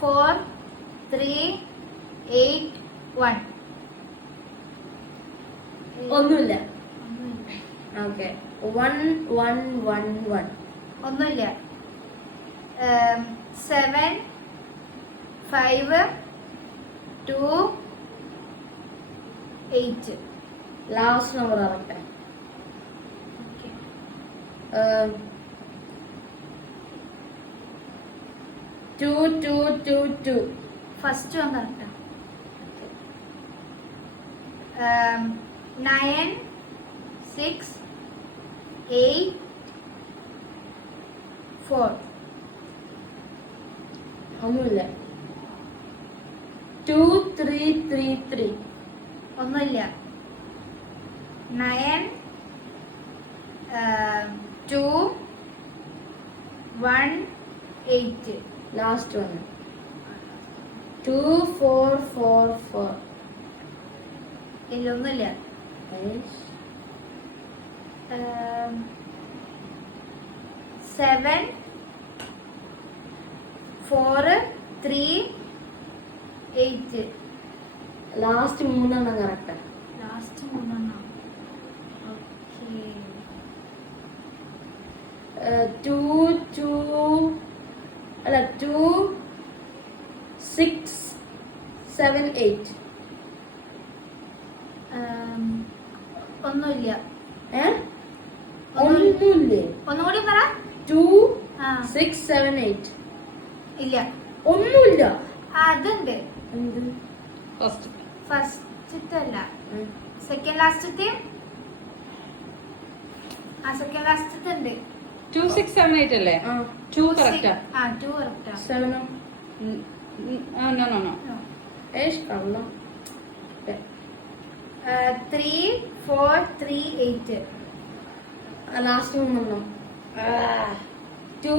4 3 8 1 ഒന്നുമില്ല. ഓക്കെ 1 1 1 1 ഒന്നുമില്ല. 7 5 2 8 last number ആവട്ടെ. 2 2 2 2 ഫസ്റ്റ് വൺ കറക്റ്റാ. 9 6 8 4 ഒന്നുമില്ല. 2 3 3 3 ഒന്നുമില്ല. 9 2 1 8 ലാസ്റ്റ് വൺ 2 4 4 4 ഇല്ല ഒന്നുമില്ല. 7 4 3 8 ലാസ്റ്റ് മൂന്നെണ്ണം കറക്റ്റാ. ലാസ്റ്റ് മൂന്നെണ്ണം. ഓക്കെ 2 2 അല്ല 2 6 7 8 ഒന്നുമില്ല. ഒന്നുമില്ലേ? ഒന്നുകൂടി പറ. 2 ആ 6 7 8 ഇല്ല. ഒന്നുമില്ല. അതുണ്ട്. എന്ത്? ഫസ്റ്റത്തെ അല്ല, സെക്കൻഡ് ലാസ്റ്റത്തെ. ആ സെക്കൻഡ് ലാസ്റ്റത്തെ ഉണ്ട്. 2 6 7 8 അല്ലേ? 2 കറക്റ്റാ. ആ 2 കറക്റ്റാ. 7 നോ കള്ളം. 3 4 3 8 ലാസ്റ്റ് മൂന്നെണ്ണം 2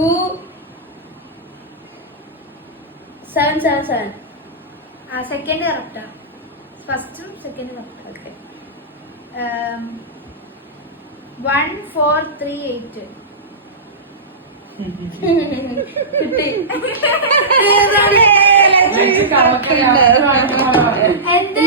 7 7 7 ആ സെക്കൻഡ് കറക്റ്റാ. ഫസ്റ്റും സെക്കൻഡ് കറക്റ്റാ. ഓക്കെ 1 4 3 8 കിട്ടി. എന്ത്